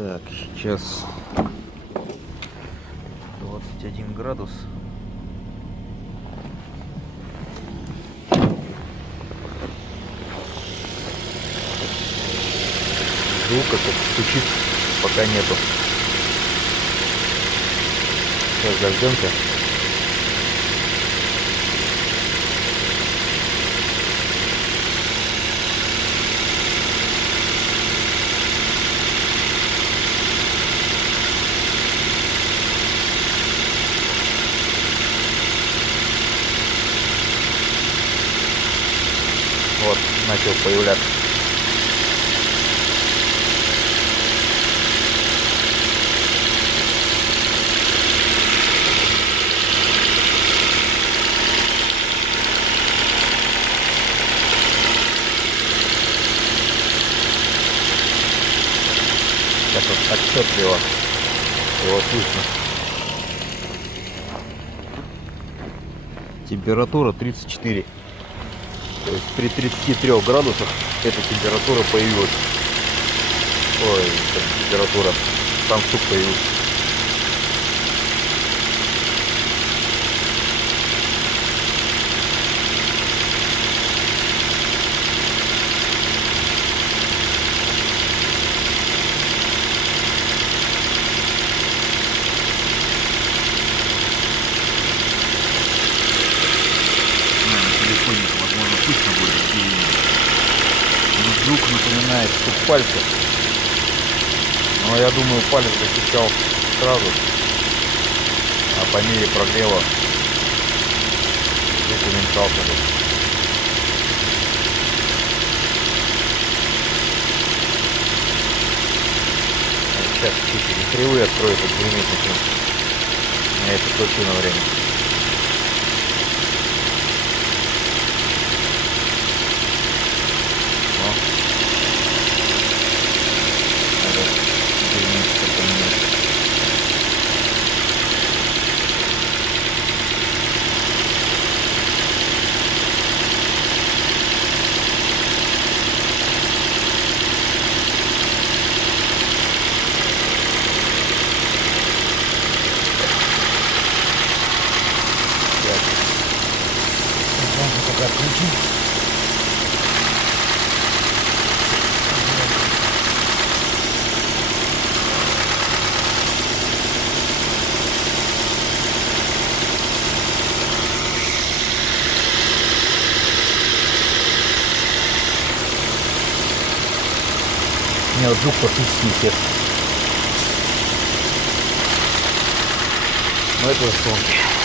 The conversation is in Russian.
Так, сейчас 21 градус. Звука как стучит, пока нету. Сейчас дождемся. Вот, начал появляться. Так вот отчетливо его слышно. Температура 34. То есть при 33 градусах эта температура появилась. Ой, температура. Там стук появился. Возможно, слышно будет, и звук напоминает стук пальцев. Но я думаю, палец засекал сразу, а по мере прогрева звук уменьшался. Сейчас чуть-чуть кривые открою, как греметь начнем. На это точно на время. Пока отключим. Мне вот звук практически естественно. Но это солнце.